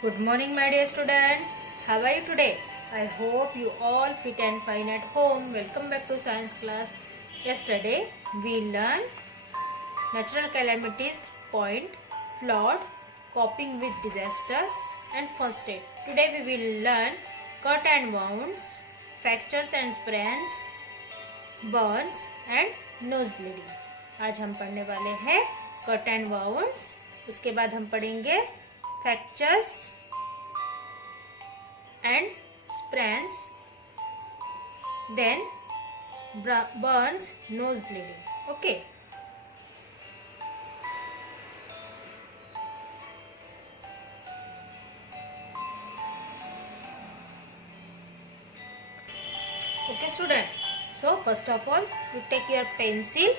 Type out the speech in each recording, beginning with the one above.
Good morning, my dear student. How are you today? I hope you all fit and fine at home. Welcome back to science class. Yesterday we learned natural calamities, point, flood, coping with disasters, and first aid. Today we will learn cut and wounds, fractures and sprains, burns and nose bleeding. आज हम पढ़ने वाले हैं cut and wounds, उसके बाद हम पढ़ेंगे fractures and sprains, then burns, nose bleeding. Okay, okay students, so first of all you take your pencil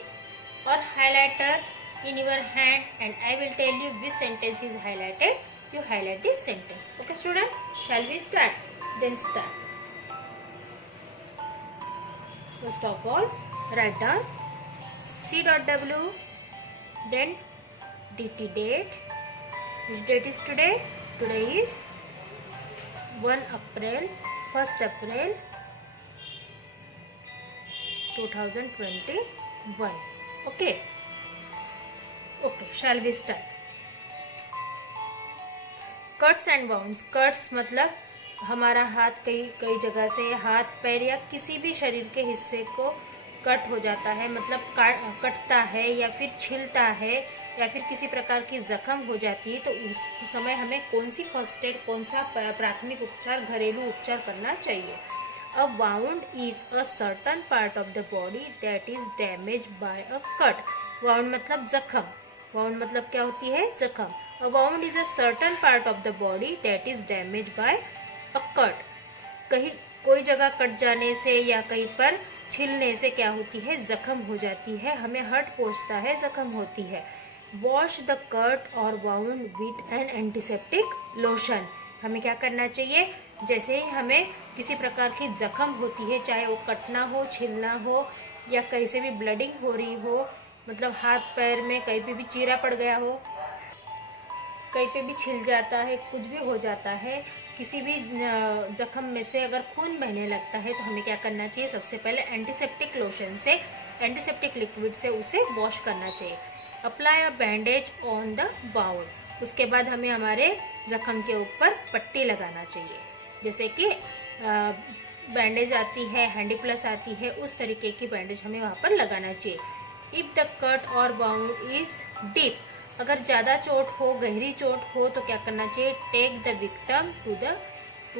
or highlighter in your hand and I will tell you which sentence is highlighted. You highlight this sentence. Okay student, shall we start? Then start. First of all write down C.W, then DT date. Which date is today? Today is 1 April 2021. Okay, shall we start? Cuts and bounds. Cuts मतलब हमारा हाथ कई जगह से हाथ पैर या किसी भी शरीर के हिस्से को कट हो जाता है, मतलब कटता है या फिर छिलता है या फिर किसी प्रकार की जख्म हो जाती है, तो उस समय हमें कौन सी फर्स्ट एड, कौन सा प्राथमिक उपचार, घरेलू उपचार करना चाहिए. A wound is a certain part of the body that is damaged by a cut. Wound मतलब जख्म. Wound मतलब क्या होती है? जख्म. A wound is a certain part of the body that is damaged by a cut. कहीं कोई जगह कट जाने से या कहीं पर छिलने से क्या होती है? जख्म हो जाती है, हमें हर्ट पहुंचता है, जख्म होती है. Wash the cut or wound with an antiseptic lotion. हमें क्या करना चाहिए? जैसे ही हमें किसी प्रकार की जख्म होती है, चाहे वो कटना हो, छिलना हो या कहीं से भी ब्लडिंग हो रही हो, मतलब हाथ पैर में कहीं पे भी चीरा पड़ गया हो, कहीं पे भी छिल जाता है, कुछ भी हो जाता है, किसी भी जख्म में से अगर खून बहने लगता है तो हमें क्या करना चाहिए? सबसे पहले एंटीसेप्टिक लोशन से, एंटीसेप्टिक लिक्विड से उसे वॉश करना चाहिए. Apply a bandage on the bound. उसके बाद हमें हमारे जख्म के ऊपर पट्टी लगाना चाहिए, जैसे कि बैंडेज आती है, हैंडी प्लस आती है, उस तरीके की बैंडेज हमें वहाँ पर लगाना चाहिए. इफ द कट और बाउंड इज डीप, अगर ज़्यादा चोट हो, गहरी चोट हो तो क्या करना चाहिए? Take the victim to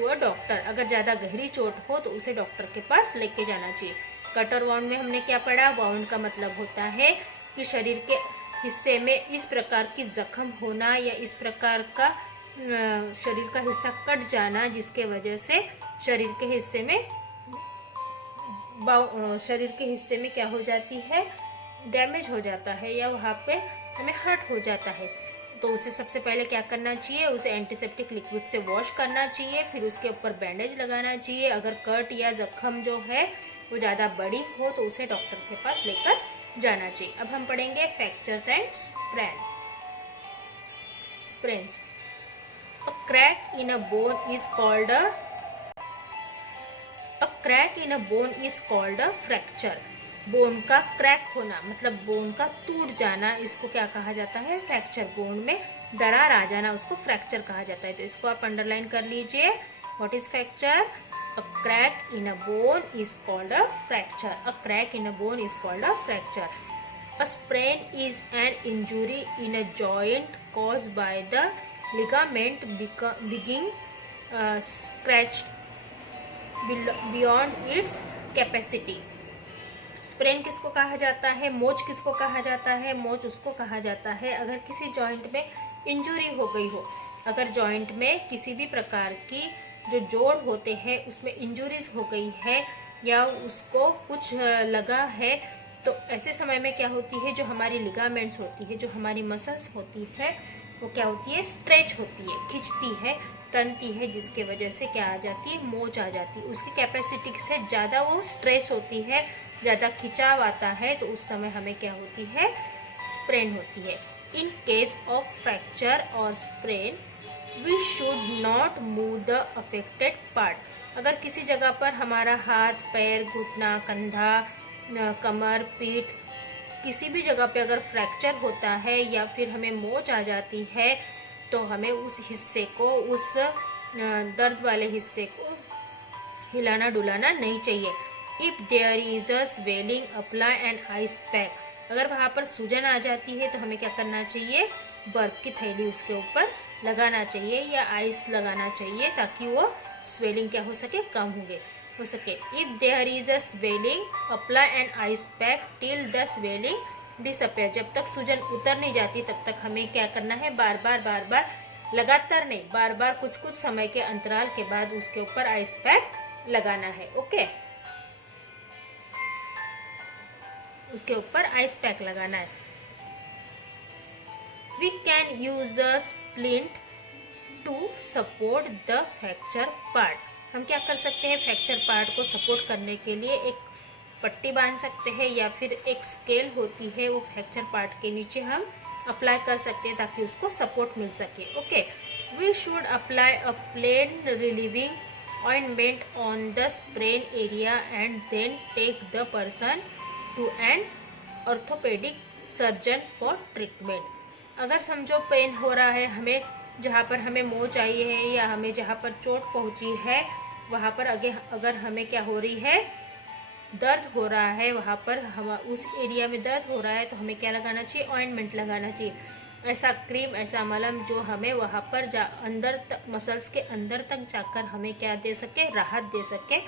a doctor. अगर ज़्यादा गहरी चोट हो तो उसे डॉक्टर के पास लेके जाना चाहिए. कट और बाउंड में हमने क्या पढ़ा? बाउंड का मतलब होता है कि शरीर के हिस्से में इस प्रकार की जख्म होना या इस प्रकार का शरीर का हिस्सा कट जाना जिसके वजह से शरीर के हिस्से में क्या हो जाती है? डैमेज हो जाता है या वहाँ पे हमें हर्ट हो जाता है. तो उसे सबसे पहले क्या करना चाहिए? उसे एंटीसेप्टिक लिक्विड से वॉश करना चाहिए, फिर उसके ऊपर बैंडेज लगाना चाहिए. अगर कट या जख्म जो है वो ज़्यादा बड़ी हो तो उसे डॉक्टर के पास लेकर जाना चाहिए. अब हम पढ़ेंगे fractures and sprains. A crack in a bone is called a fracture. Bone का क्रैक होना मतलब बोन का टूट जाना, इसको क्या कहा जाता है? फ्रैक्चर. बोन में दरार आ जाना, उसको फ्रैक्चर कहा जाता है. तो इसको आप अंडरलाइन कर लीजिए. What is fracture? A crack in a bone is called a fracture. A crack in a bone is called a fracture. A sprain is an injury in a joint caused by the ligament being scratched beyond its capacity. Sprain किसको कहा जाता है? मोच किसको कहा जाता है? मोच उसको कहा जाता है अगर किसी जॉइंट में इंजुरी हो गई हो. अगर जॉइंट में किसी भी प्रकार की जो जोड़ होते हैं उसमें इंजुरीज हो गई है या उसको कुछ लगा है, तो ऐसे समय में क्या होती है? जो हमारी लिगामेंट्स होती है, जो हमारी मसल्स होती है, वो क्या होती है? स्ट्रेच होती है, खिंचती है, तनती है, जिसके वजह से क्या आ जाती है? मोच आ जाती है. उसकी कैपेसिटी से ज़्यादा वो स्ट्रेस होती है, ज़्यादा खिंचाव आता है, तो उस समय हमें क्या होती है? स्प्रेन होती है. In case of fracture or sprain, we should not move the affected part. अगर किसी जगह पर हमारा हाथ, पैर, घुटना, कंधा, कमर, पीठ, किसी भी जगह पे अगर फ्रैक्चर होता है या फिर हमें मोच आ जाती है तो हमें उस हिस्से को, उस दर्द वाले हिस्से को हिलाना डुलाना नहीं चाहिए। If there is a swelling apply an ice pack. अगर वहाँ पर सूजन आ जाती है तो हमें क्या करना चाहिए, बर्फ की थैली उसके ऊपर लगाना चाहिए या आइस लगाना चाहिए ताकि वो स्वेलिंग क्या हो सके, कम हो सके। If there is a swelling apply an ice pack till the swelling disappear. जब तक सूजन उतर नहीं जाती तब तक हमें क्या करना है, बार बार लगातार नहीं, बार बार कुछ समय के अंतराल के बाद उसके ऊपर आइस पैक लगाना है। ओके, उसके ऊपर आइस पैक लगाना है। We can use a splint to support the fracture part। हम क्या कर सकते हैं, फ्रैक्चर पार्ट को सपोर्ट करने के लिए एक पट्टी बांध सकते हैं या फिर एक स्केल होती है वो फ्रैक्चर पार्ट के नीचे हम अप्लाई कर सकते हैं ताकि उसको सपोर्ट मिल सके। Okay, we should apply a plain relieving ointment on the sprain area and then take the person to an orthopaedic surgeon for treatment. अगर समझो पेन हो रहा है, हमें जहाँ पर हमें मोच आई है या हमें जहाँ पर चोट पहुँची है वहाँ पर अगर हमें क्या हो रही है, दर्द हो रहा है, वहाँ पर हम उस एरिया में दर्द हो रहा है तो हमें क्या लगाना चाहिए, ऑइंटमेंट लगाना चाहिए। ऐसा क्रीम, ऐसा मलम जो हमें वहाँ पर अंदर तक, मसल्स के अंदर तक जाकर हमें क्या दे सके, राहत दे सके।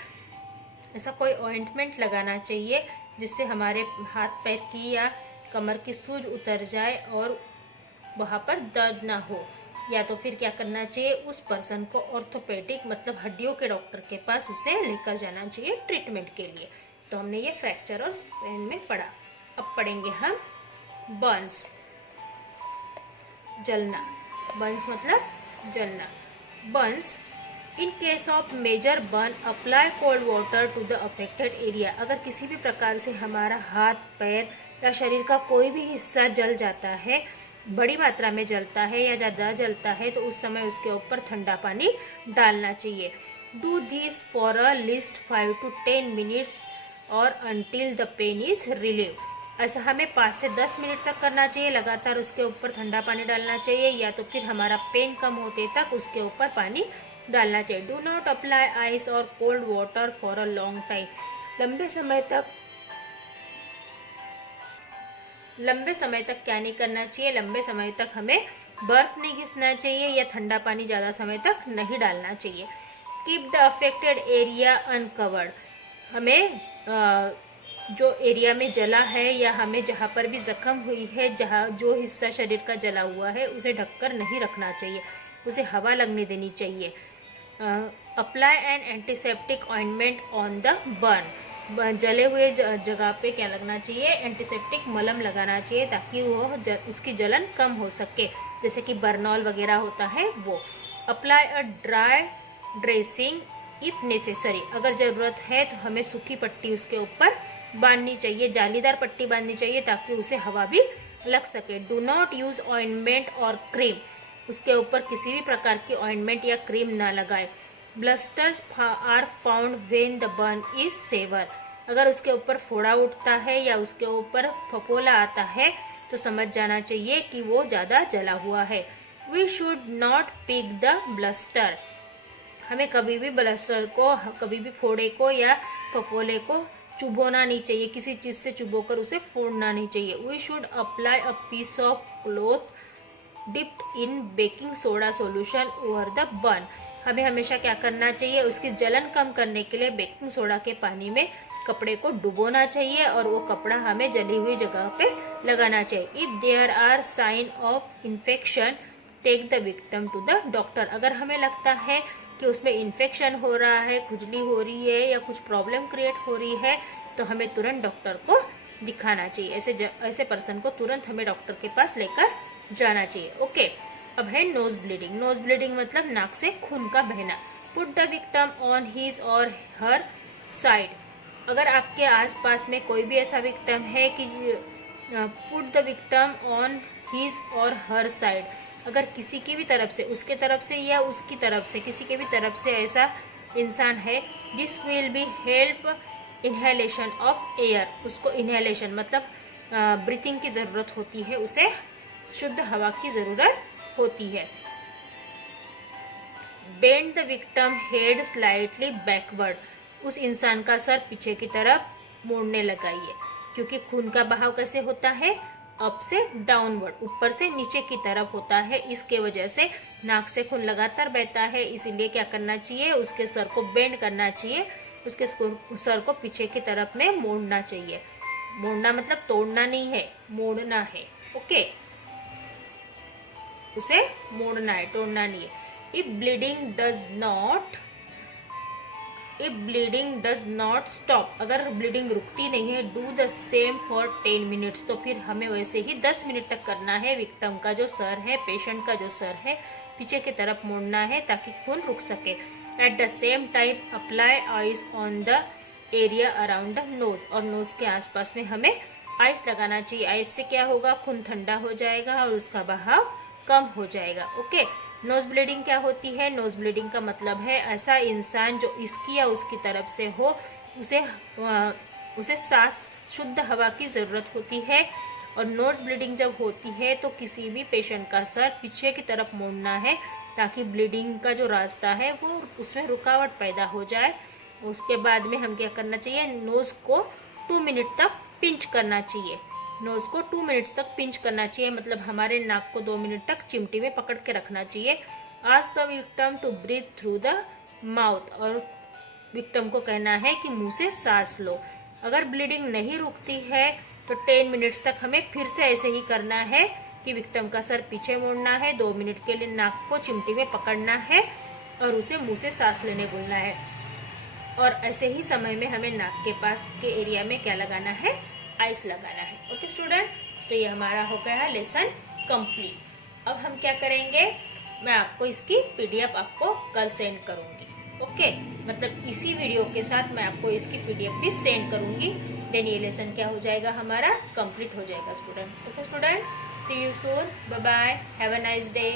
ऐसा कोई ऑइंटमेंट लगाना चाहिए जिससे हमारे हाथ पैर की या कमर की सूज उतर जाए और वहाँ पर दर्द ना हो। या तो फिर क्या करना चाहिए, उस पर्सन को ऑर्थोपेडिक मतलब हड्डियों के डॉक्टर के पास उसे लेकर जाना चाहिए ट्रीटमेंट के लिए। तो हमने ये फ्रैक्चर और स्पेन में पढ़ा। अब पढ़ेंगे हम बर्न्स, जलना। बर्न्स मतलब जलना। Burns in case of major burn apply cold water to the affected area. अगर किसी भी प्रकार से हमारा हाथ, पैर या शरीर का कोई भी हिस्सा जल जाता है, बड़ी मात्रा में जलता है या ज़्यादा जलता है, तो उस समय उसके ऊपर ठंडा पानी डालना चाहिए। Do this for a least 5 to 10 minutes और until the pain is relieve. ऐसा हमें 5 से 10 मिनट तक करना चाहिए, लगातार उसके ऊपर ठंडा पानी डालना चाहिए या तो फिर हमारा पेन कम होते तक उसके ऊपर पानी डालना चाहिए। डू नॉट अप्लाई आइस और cold water for a long time. लंबे समय तक क्या नहीं करना चाहिए, लंबे समय तक हमें बर्फ नहीं घिसना चाहिए या ठंडा पानी ज़्यादा समय तक नहीं डालना चाहिए। Keep the affected area uncovered. हमें जो एरिया में जला है या हमें जहाँ पर भी जख्म हुई है, जहाँ जो हिस्सा शरीर का जला हुआ है, उसे ढककर नहीं रखना चाहिए, उसे हवा लगने देनी चाहिए। Apply N antiseptic ointment on the burn. जले हुए जगह पे क्या लगना चाहिए, एंटीसेप्टिक मलम लगाना चाहिए ताकि वो उसकी जलन कम हो सके, जैसे कि बर्नॉल वगैरह होता है वो। Apply a dry dressing if necessary. अगर ज़रूरत है तो हमें सूखी पट्टी उसके ऊपर बांधनी चाहिए, जालीदार पट्टी बांधनी चाहिए ताकि उसे हवा भी लग सके। डू नॉट यूज़ ऑइंटमेंट और क्रीम। उसके ऊपर किसी भी प्रकार की ऑइंटमेंट या क्रीम ना लगाए। Blisters are found when the burn is severe. अगर उसके ऊपर फोड़ा उठता है या उसके ऊपर फफोला आता है तो समझ जाना चाहिए कि वो ज़्यादा जला हुआ है। We should not pick the blister. हमें कभी भी ब्लस्टर को, कभी भी फोड़े को या फफोले को चुभोना नहीं चाहिए, किसी चीज़ से चुभोकर उसे फोड़ना नहीं चाहिए। We should apply a piece of cloth dipped in baking soda solution over the burn. हमें हमेशा क्या करना चाहिए, उसकी जलन कम करने के लिए बेकिंग सोडा के पानी में कपड़े को डुबोना चाहिए और वो कपड़ा हमें जली हुई जगह पे लगाना चाहिए। If there are sign of infection take the victim to the doctor. अगर हमें लगता है कि उसमें इन्फेक्शन हो रहा है, खुजली हो रही है या कुछ प्रॉब्लम क्रिएट हो रही है तो हमें तुरंत डॉक्टर को दिखाना चाहिए। ऐसे पर्सन को तुरंत हमें डॉक्टर के पास लेकर जाना चाहिए। ओके, अब है नोज ब्लीडिंग। नोज ब्लीडिंग मतलब नाक से खून का बहना। Put the victim on his और हर साइड। अगर आपके आसपास में कोई भी ऐसा विक्टिम है कि put the victim on his और हर साइड, अगर किसी की भी तरफ से, उसके तरफ से या उसकी तरफ से, किसी के भी तरफ से ऐसा इंसान है, this will be help inhalation of air, उसको इनहेलेशन मतलब ब्रीथिंग की ज़रूरत होती है, उसे शुद्ध हवा की ज़रूरत होती है। Bend the victim head slightly backward, उस इंसान का सर पीछे की तरफ मोड़ने लगाइए, क्योंकि खून का बहाव कैसे होता है, अप से डाउनवर्ड, ऊपर से नीचे की तरफ होता है। इसके वजह से नाक से खून लगातार बहता है, इसीलिए क्या करना चाहिए, उसके सर को बेंड करना चाहिए, उसके सर को पीछे की तरफ में मोड़ना चाहिए। मोड़ना मतलब तोड़ना नहीं है, मोड़ना है, ओके, उसे मोड़ना है, तोड़ना नहीं है। If bleeding does not stop, अगर ब्लीडिंग रुकती नहीं है, do the same for 10 minutes, तो फिर हमें वैसे ही 10 मिनट तक करना है। विक्टिम का जो सर है, पेशेंट का जो सर है, पीछे की तरफ मोड़ना है ताकि खून रुक सके। At the same time apply ice on the area around the nose, और नोज के आसपास में हमें आइस लगाना चाहिए। आइस से क्या होगा, खून ठंडा हो जाएगा और उसका बहाव कम हो जाएगा, ओके। नोज ब्लीडिंग क्या होती है, नोज ब्लीडिंग का मतलब है ऐसा इंसान जो इसकी या उसकी तरफ से हो, उसे सांस, शुद्ध हवा की ज़रूरत होती है। और नोज ब्लीडिंग जब होती है तो किसी भी पेशेंट का सर पीछे की तरफ मोड़ना है ताकि ब्लीडिंग का जो रास्ता है वो उसमें रुकावट पैदा हो जाए। उसके बाद में हम क्या करना चाहिए, नोज़ को 2 मिनट तक पिंच करना चाहिए। नोज़ को 2 मिनट्स तक पिंच करना चाहिए, मतलब हमारे नाक को 2 मिनट तक चिमटी में पकड़ के रखना चाहिए। Ask the victim to breathe through the mouth, और विक्टिम को कहना है कि मुंह से सांस लो। अगर ब्लीडिंग नहीं रुकती है तो 10 मिनट्स तक हमें फिर से ऐसे ही करना है कि विक्टिम का सर पीछे मोड़ना है, 2 मिनट के लिए नाक को चिमटी में पकड़ना है और उसे मुंह से सांस लेने बोलना है। और ऐसे ही समय में हमें नाक के पास के एरिया में क्या लगाना है, आइस लगाना है, ओके स्टूडेंट। तो ये हमारा हो गया है लेसन कंप्लीट। अब हम क्या करेंगे, मैं आपको इसकी पीडीएफ आपको कल सेंड करूंगी, ओके, मतलब इसी वीडियो के साथ मैं आपको इसकी पीडीएफ भी सेंड करूंगी। देन ये लेसन क्या हो जाएगा, हमारा कंप्लीट हो जाएगा student, okay student. See you soon, bye bye, have a nice day.